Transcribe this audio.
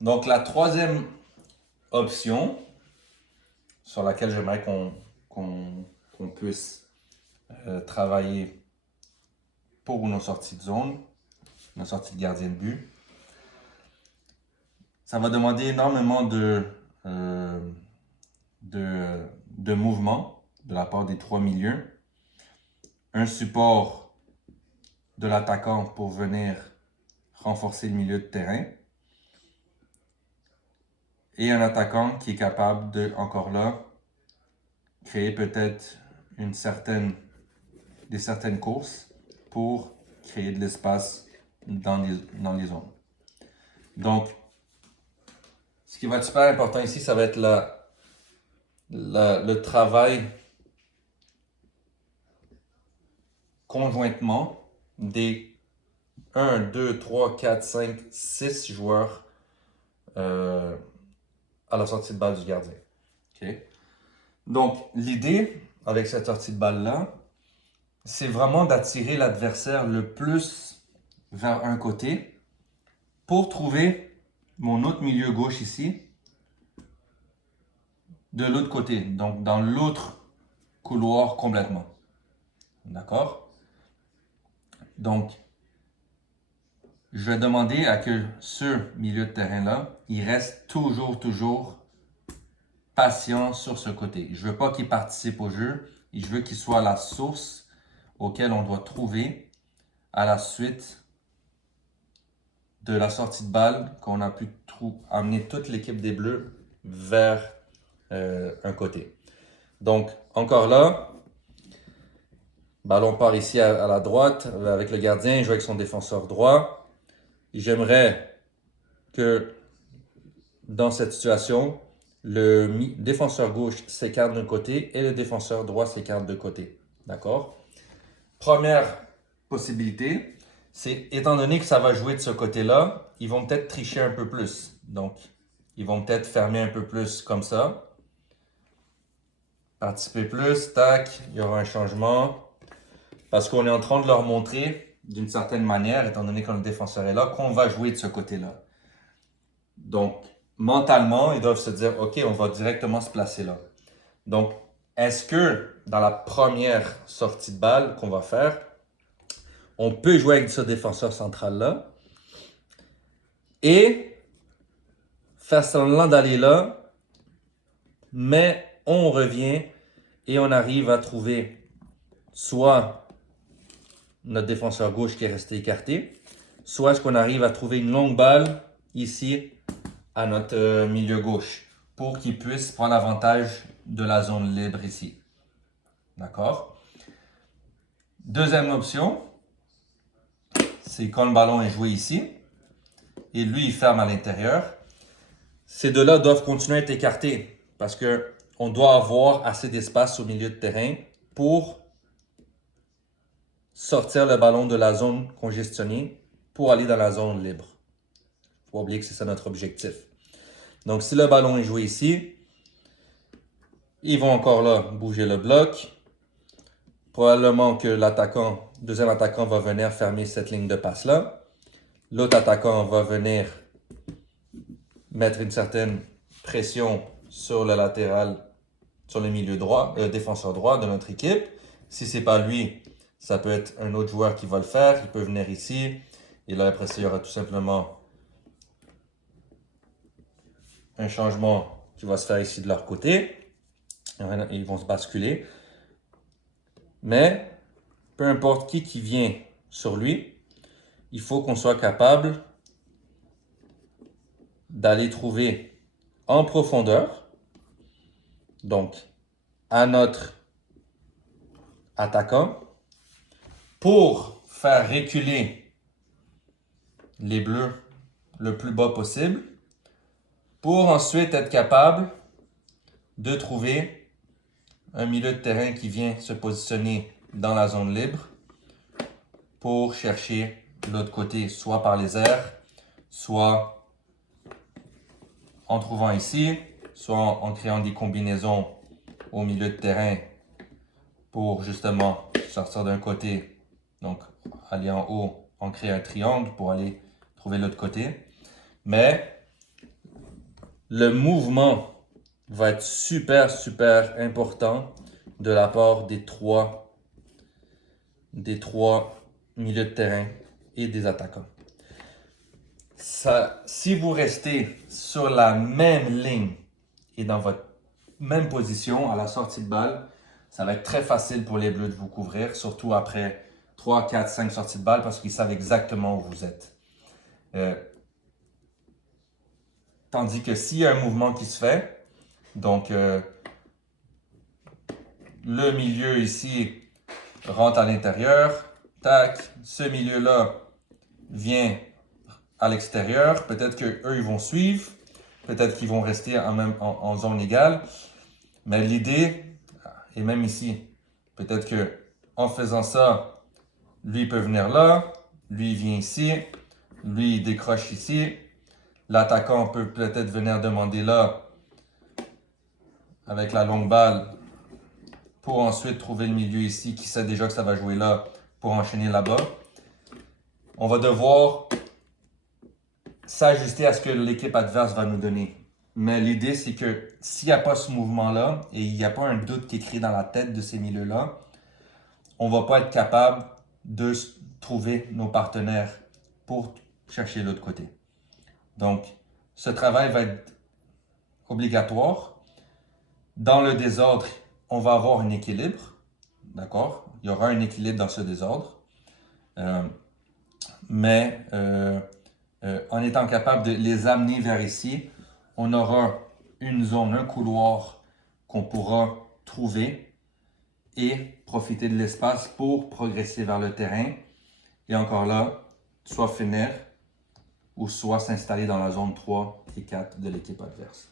Donc, la troisième option sur laquelle j'aimerais qu'on puisse travailler pour nos sorties de zone, nos sorties de gardien de but, ça va demander énormément euh, de mouvement de la part des trois milieux, un support de l'attaquant pour venir renforcer le milieu de terrain et un attaquant qui est capable de, encore là, créer peut-être des certaines courses pour créer de l'espace dans les zones. Donc, ce qui va être super important ici, ça va être le travail conjointement des 1, 2, 3, 4, 5, 6 joueurs à la sortie de balle du gardien. Okay? Donc, l'idée avec cette sortie de balle-là, c'est vraiment d'attirer l'adversaire le plus vers un côté pour trouver mon autre milieu gauche ici de l'autre côté, donc dans l'autre couloir complètement. D'accord? Donc, je vais demander à que ce milieu de terrain-là, il reste toujours patient sur ce côté. Je veux pas qu'il participe au jeu, et je veux qu'il soit la source auquel on doit trouver à la suite de la sortie de balle qu'on a pu amener toute l'équipe des Bleus vers un côté. Donc, encore là, ballon part ici à la droite avec le gardien, il joue avec son défenseur droit. J'aimerais que dans cette situation, le défenseur gauche s'écarte d'un côté et le défenseur droit s'écarte de côté. D'accord? Première possibilité, c'est étant donné que ça va jouer de ce côté-là, ils vont peut-être tricher un peu plus. Donc, ils vont peut-être fermer un peu plus comme ça. Participer plus, tac, il y aura un changement. Parce qu'on est en train de leur montrer, d'une certaine manière, étant donné que le défenseur est là, qu'on va jouer de ce côté-là. Donc, mentalement, ils doivent se dire, OK, on va directement se placer là. Donc, est-ce que dans la première sortie de balle qu'on va faire, on peut jouer avec ce défenseur central-là et faire semblant d'aller là, mais on revient et on arrive à trouver soit notre défenseur gauche qui est resté écarté, soit est-ce qu'on arrive à trouver une longue balle ici à notre milieu gauche pour qu'il puisse prendre avantage de la zone libre ici. D'accord? Deuxième option, c'est quand le ballon est joué ici et lui il ferme à l'intérieur. Ces deux-là doivent continuer à être écartés parce que on doit avoir assez d'espace au milieu de terrain pour sortir le ballon de la zone congestionnée pour aller dans la zone libre. Il ne faut pas oublier que c'est ça notre objectif. Donc, si le ballon est joué ici, ils vont encore là bouger le bloc. Probablement que deuxième attaquant va venir fermer cette ligne de passe-là. L'autre attaquant va venir mettre une certaine pression sur le latéral, sur le milieu droit, défenseur droit de notre équipe. Si c'est pas lui, ça peut être un autre joueur qui va le faire. Il peut venir ici. Et là, après ça, il y aura tout simplement un changement qui va se faire ici de leur côté. Ils vont se basculer. Mais, peu importe qui vient sur lui, il faut qu'on soit capable d'aller trouver en profondeur, donc à notre attaquant, pour faire reculer les Bleus le plus bas possible, pour ensuite être capable de trouver un milieu de terrain qui vient se positionner dans la zone libre pour chercher l'autre côté, soit par les airs, soit en trouvant ici, soit en créant des combinaisons au milieu de terrain pour justement sortir d'un côté, donc aller en haut, on crée un triangle pour aller trouver l'autre côté. Mais le mouvement va être super, super important de la part des trois milieux de terrain et des attaquants. Si vous restez sur la même ligne et dans votre même position à la sortie de balle, ça va être très facile pour les Bleus de vous couvrir, surtout après 3, 4, 5 sorties de balle parce qu'ils savent exactement où vous êtes. Tandis que s'il y a un mouvement qui se fait, donc le milieu ici rentre à l'intérieur, tac, ce milieu-là vient à l'extérieur, peut-être qu'eux ils vont suivre, peut-être qu'ils vont rester en zone égale, mais l'idée, et même ici, peut-être que en faisant ça, lui il peut venir là, lui il vient ici, lui il décroche ici, l'attaquant peut peut-être venir demander là avec la longue balle pour ensuite trouver le milieu ici qui sait déjà que ça va jouer là pour enchaîner là-bas. On va devoir s'ajuster à ce que l'équipe adverse va nous donner. Mais l'idée, c'est que s'il n'y a pas ce mouvement-là et il n'y a pas un doute qui est créé dans la tête de ces milieux-là, on ne va pas être capable de trouver nos partenaires pour chercher l'autre côté. Donc, ce travail va être obligatoire. Dans le désordre, on va avoir un équilibre. D'accord? Il y aura un équilibre dans ce désordre. Mais en étant capable de les amener vers ici, on aura une zone, un couloir qu'on pourra trouver et profiter de l'espace pour progresser vers le terrain. Et encore là, soit finir ou soit s'installer dans la zone 3 et 4 de l'équipe adverse.